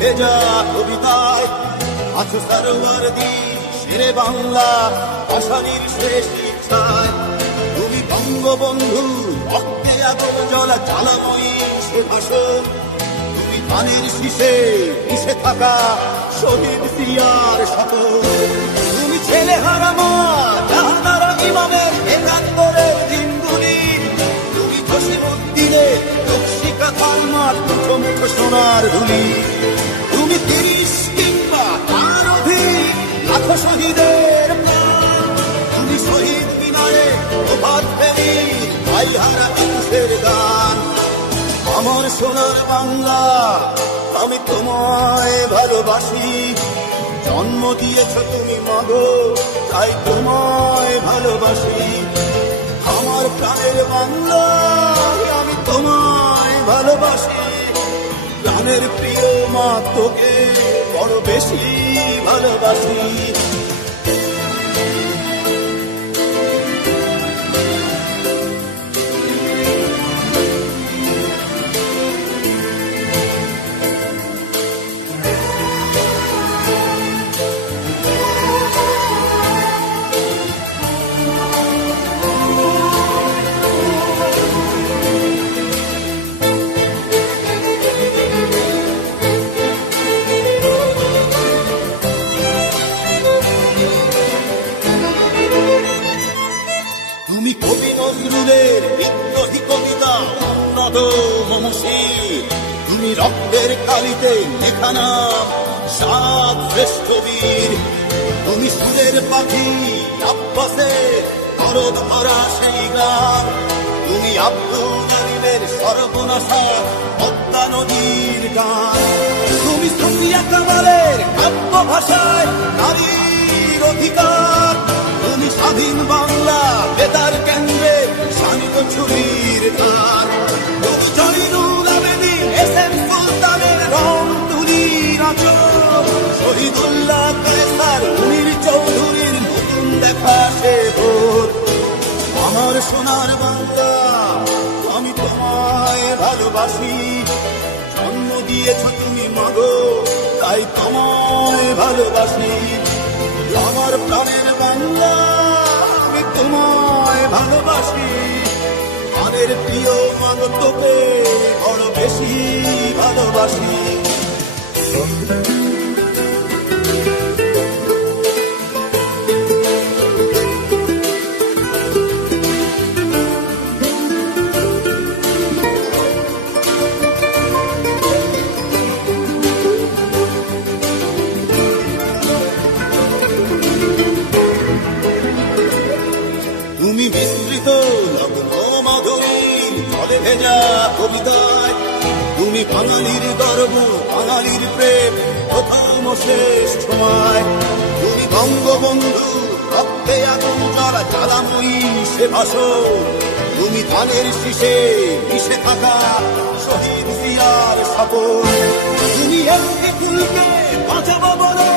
ভেজা কবিতায় আছো সরোয়ারদি শেরে বাংলা আষাঢ়ের শেষ ইচ্ছায়। তুমি বঙ্গবন্ধু রক্তে আগুন জ্বলা জ্বালাময়ী সে ভাষণ। তুমি ধানের শীষে মিশে থাকা শহীদ জিয়ার শপথ। তুমি ছেলে হারা মা জাহানারা ইমামের একাত্তরের দিনগুলি। তুমি জসীমউদ্দিনের নকশিকাঁথার মাঠ মুঠো মুঠো সোনার ধুলি। তুমি ৩০ কিংবা তার অধিক লাখো শহীদের প্রাণ। তুমি শহীদ মিনারে প্রভাত ফেরির ভাই হারা মানুষের গান। আমার সোনার বাংলা আমি তোমায় ভালোবাসি। জন্ম দিয়েছ তুমি মাগো তাই তোমায় ভালোবাসি। আমার প্রাণের বাংলা আমি তোমায় ভালোবাসি। প্রাণের প্রিয় মা তোকে বড় বেশি ভালোবাসি। তুমি কবি নজরুলের বিদ্রোহী কবিতা উন্নত মমশীল। তুমি রক্তের কালিতে লেখা নাম সাত শ্রেষ্ঠ বীর। তুমি সুরের পাখি আব্বাসের দরদ ভরা সেই গান। তুমি আব্দুল জলিলের সর্বনাশা পদ্মা নদীর গান। তুমি সুফিয়া কামালের কাব্য ভাষায় নারীর অধিকার। তুমি স্বাধীন বাংলা বেতার কেন্দ্রে শানিত ছুরির ধার। তুমি জয়নুল আবেদীন এস.এম. সুলতানের রং তুলির আঁচল। শহীদুল্লাহ কায়সার মুনির চৌধুরীর নতুন দেখা সে ভোর। আমার সোনার বাংলা আমি তোমায় ভালোবাসি। জন্ম দিয়েছ তুমি মাগো তাই তোমায় ভালোবাসি। আমার প্রাণের বাংলা আমি তোমায় ভালোবাসি। প্রাণের প্রিয় মাগো তোকে বড় বেশি ভালোবাসি। তুমি বিস্তৃত লগ্ন মাধুরীর জলে ভেজা কবিতায়। তুমি বাঙালির গর্ব বাঙালির প্রেম প্রথম শেষ ছোঁয়ায়। তুমি বঙ্গবন্ধু রক্তে আগুন জ্বলা জ্বালাময়ী সে ভাষণ। তুমি ধানের শীষে মিশে থাকা শহীদ জিয়ার শপথ। তুমি একটি ফুলকে বাঁচাবো বলে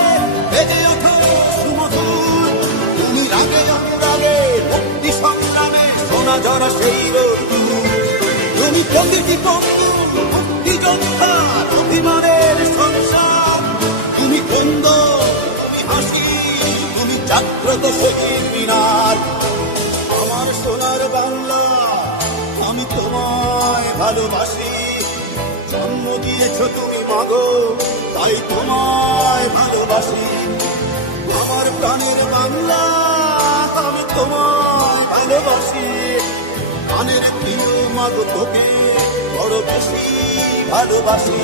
বেজে ওঠো সুমধুর। তুমি রাগে অনুরাগে মুক্তি সংগ্রামে সোনা ঝরা সেই রোদ্দুর। তুমি প্রতিটি বন্ধু মুক্তিযোদ্ধার অভিমানের সংসার। তুমি বন্ধ তুমি হাসি তুমি জাগ্রত শহীদ মিনার। আমার সোনার বাংলা আমি তোমায় ভালোবাসি। জন্ম দিয়েছ তুমি মাগো তাই তোমায় ভালোবাসি। আমার প্রাণের বাংলা আমি তোমায় ভালোবাসি। প্রাণের প্রিয় মাগো তোকে বড় বেশি ভালোবাসি।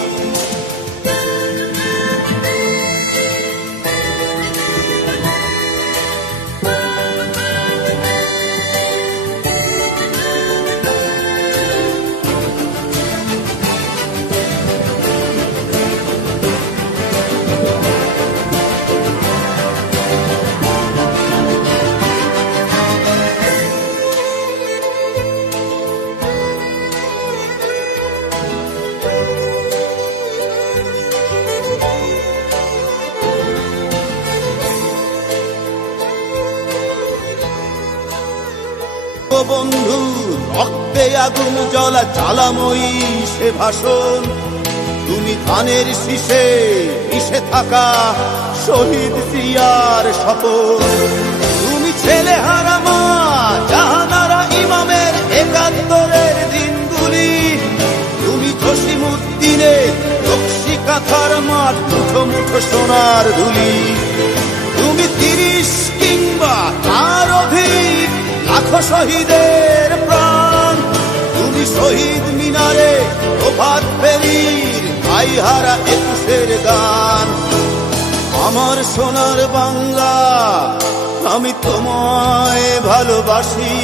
বন্ধু রক্তে আগুন জ্বলা জ্বালাময়ী সে ভাষণ। তুমি ধানের শীষে মিশে থাকা শহীদ জিয়ার শপথ। তুমি ছেলে হারা মা জাহানারা ইমামের একাত্তরের দিনগুলি। তুমি জসিমউদ্দিনের নকশি কাঁথার মাঠ মুঠো মুঠো সোনার ধুলি। তুমি 30 কিংবা তার অধিক লাখো শহীদের প্রাণ। তুমি শহীদ মিনারে প্রভাত ফেরির ভাইহারা 21-এর গান। আমার সোনার বাংলা আমি তোমায় ভালোবাসি।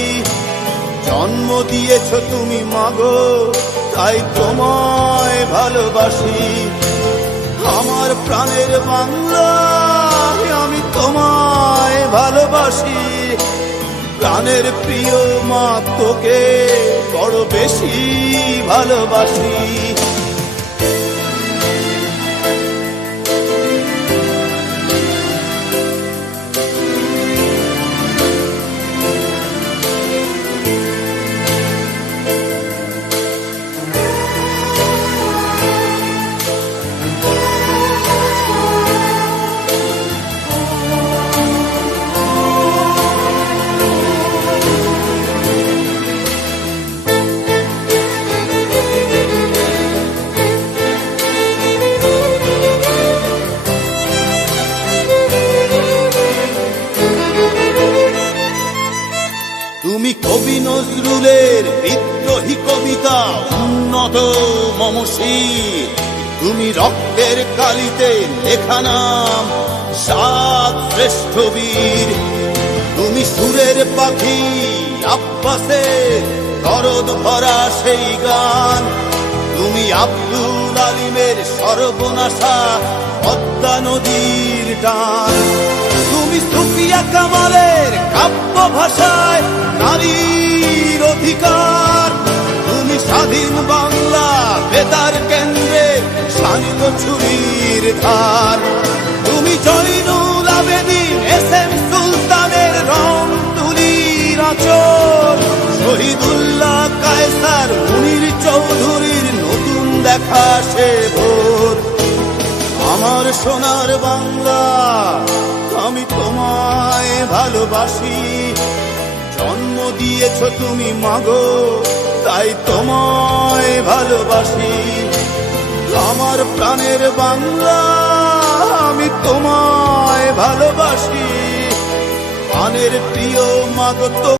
জন্ম দিয়েছ তুমি মাগো তাই তোমায় ভালোবাসি। আমার প্রাণের বাংলা আমি তোমায় ভালোবাসি। প্রাণের প্রিয় মা তোকে বড় বেশি ভালোবাসি। তুমি কবি নজরুলের বিদ্রোহী কবিতা উন্নত মমশীর। তুমি রক্তের কালিতে লেখা নাম 7 শ্রেষ্ঠ বীর। তুমি সুরের পাখি আব্বাসের দরদ ভরা সেই গান। তুমি আব্দুল আলিমের সর্বনাশা পদ্মা নদীর টান। তুমি সুফিয়া কামালের কাব্য ভাষায় নারীর অধিকার। তুমি স্বাধীন বাংলা বেতার কেন্দ্রে শানিত ছুরির ধার। তুমি জয়নুল আবেদিন SM সুলতানের রং তুলির আঁচল। শহীদুল্লাহ কায়সার মুনির চৌধুরীর নতুন দেখা সে ভোর। আমার সোনার বাংলা আমি তোমায় ভালোবাসি। জন্ম দিয়েছ তুমি মাগো তাই তোমায় ভালোবাসি। আমার প্রাণের বাংলা আমি তোমায় ভালোবাসি। প্রাণের প্রিয় মাগো।